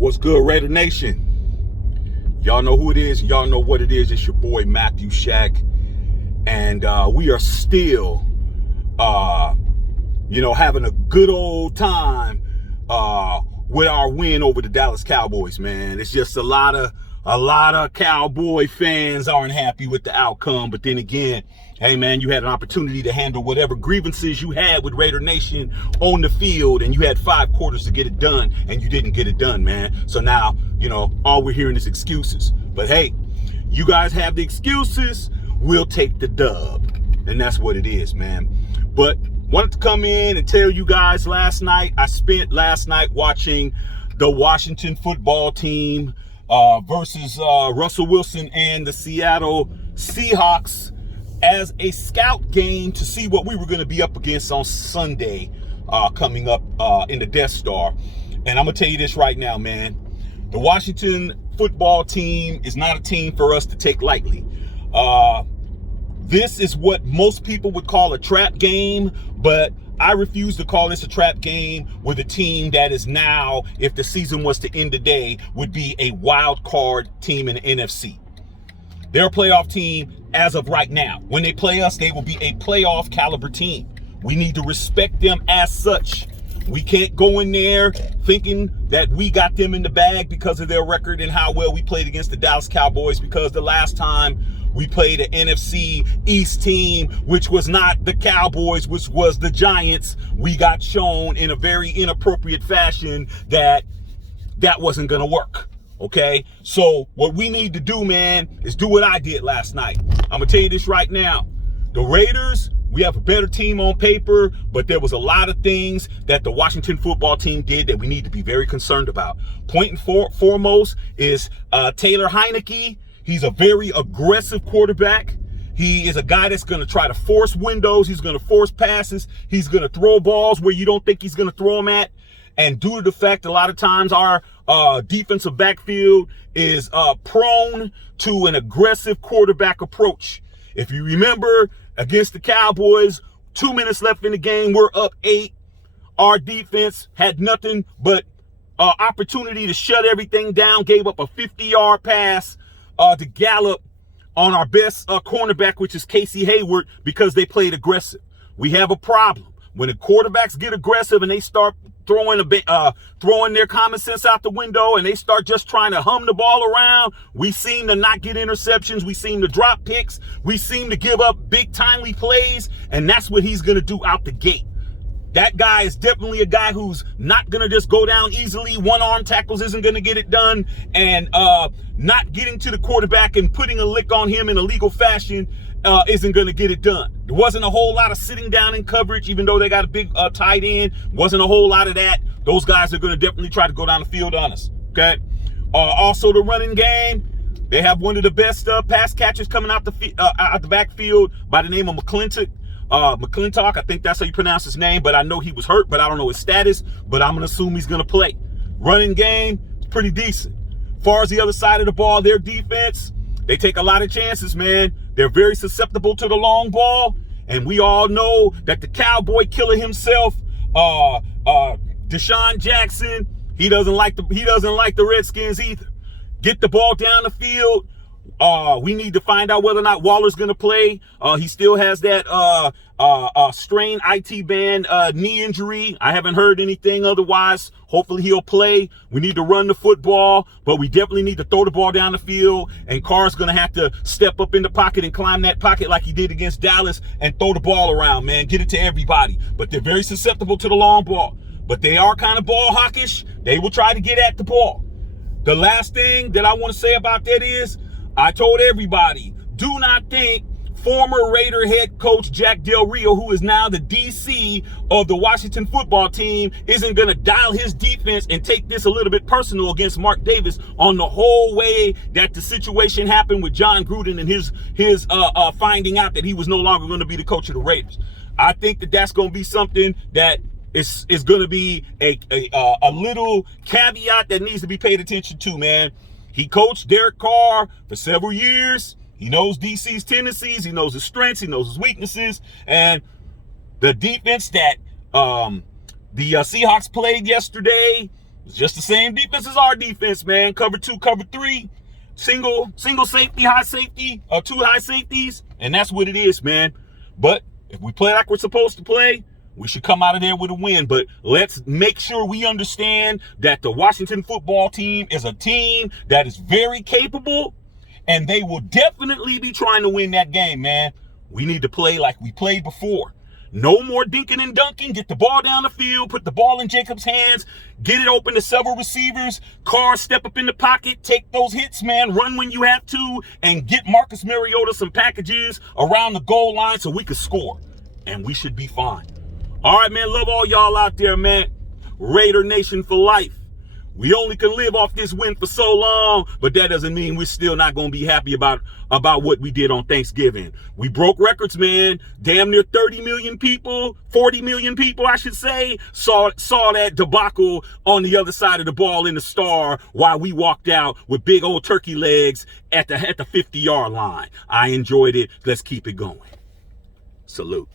What's good, Raider Nation? Y'all know who it is. Y'all know what it is. It's your boy, Matthew Shack. And we are still, having a good old time with our win over the Dallas Cowboys, man. It's just a lot of Cowboy fans aren't happy with the outcome. But then again, hey, man, you had an opportunity to handle whatever grievances you had with Raider Nation on the field, and you had 5 quarters to get it done, and you didn't get it done, man. So now, all we're hearing is excuses. But hey, you guys have the excuses. We'll take the dub. And that's what it is, man. But wanted to come in and tell you guys I spent last night watching the Washington football team versus Russell Wilson and the Seattle Seahawks as a scout game to see what we were going to be up against on Sunday coming up in the Death Star. And I'm going to tell you this right now, man. The Washington football team is not a team for us to take lightly. This is what most people would call a trap game, but I refuse to call this a trap game with a team that is now, if the season was to end today, would be a wild card team in the NFC. They're a playoff team as of right now. When they play us, they will be a playoff caliber team. We need to respect them as such. We can't go in there thinking that we got them in the bag because of their record and how well we played against the Dallas Cowboys, because the last time we played an NFC East team, which was not the Cowboys, which was the Giants, we got shown in a very inappropriate fashion that wasn't going to work. Okay, so what we need to do, man, is do what I did last night. I'm going to tell you this right now. The Raiders, we have a better team on paper, but there was a lot of things that the Washington football team did that we need to be very concerned about. Point and foremost is Taylor Heineke. He's a very aggressive quarterback. He is a guy that's going to try to force windows. He's going to force passes. He's going to throw balls where you don't think he's going to throw them at. And due to the fact a lot of times our defensive backfield is prone to an aggressive quarterback approach. If you remember, against the Cowboys, 2 minutes left in the game, we're up 8. Our defense had nothing but opportunity to shut everything down, gave up a 50-yard pass to Gallup on our best cornerback, which is Casey Hayward, because they played aggressive. We have a problem. When the quarterbacks get aggressive and they start throwing their common sense out the window and they start just trying to hum the ball around, we seem to not get interceptions. We seem to drop picks. We seem to give up big timely plays, and that's what he's going to do out the gate. That guy is definitely a guy who's not going to just go down easily. One-arm tackles isn't going to get it done, and not getting to the quarterback and putting a lick on him in a legal fashion isn't going to get it done. There wasn't a whole lot of sitting down in coverage, even though they got a big tight end. Wasn't a whole lot of that. Those guys are going to definitely try to go down the field on us, okay? Also, the running game, they have one of the best pass catchers coming out the backfield by the name of McClintock, I think that's how you pronounce his name, but I know he was hurt, but I don't know his status, but I'm going to assume he's going to play. Running game is pretty decent. As far as the other side of the ball, their defense, they take a lot of chances, man. They're very susceptible to the long ball, and we all know that the Cowboy killer himself, Deshaun Jackson, he doesn't like the Redskins either. Get the ball down the field. We need to find out whether or not Waller's going to play. He still has that strained IT band knee injury. I haven't heard anything otherwise. Hopefully he'll play. We need to run the football, but we definitely need to throw the ball down the field. And Carr's going to have to step up in the pocket and climb that pocket like he did against Dallas and throw the ball around, man. Get it to everybody. But they're very susceptible to the long ball. But they are kind of ball hawkish. They will try to get at the ball. The last thing that I want to say about that is, I told everybody, do not think former Raider head coach Jack Del Rio, who is now the DC of the Washington football team, isn't going to dial his defense and take this a little bit personal against Mark Davis on the whole way that the situation happened with John Gruden and his finding out that he was no longer going to be the coach of the Raiders. I think that that's going to be something that is going to be a little caveat that needs to be paid attention to, man. He coached Derek Carr for several years. He knows DC's tendencies. He knows his strengths. He knows his weaknesses. And the defense that the Seahawks played yesterday It's just the same defense as our defense, man. Cover 2, cover 3, single safety, high safety, 2 high safeties, and that's what it is, man. But if we play like we're supposed to play, we should come out of there with a win. But let's make sure we understand that the Washington football team is a team that is very capable, and they will definitely be trying to win that game, man. We need to play like we played before. No more dinking and dunking. Get the ball down the field, put the ball in Jacobs' hands, get it open to several receivers. Carr, step up in the pocket, take those hits, man. Run when you have to, and get Marcus Mariota some packages around the goal line so we can score. And we should be fine. All right, man. Love all y'all out there, man. Raider Nation for life. We only can live off this win for so long, but that doesn't mean we're still not going to be happy about what we did on Thanksgiving. We broke records, man. Damn near 30 million people, 40 million people, I should say, saw that debacle on the other side of the ball in the Star while we walked out with big old turkey legs at the 50-yard line. I enjoyed it. Let's keep it going. Salute.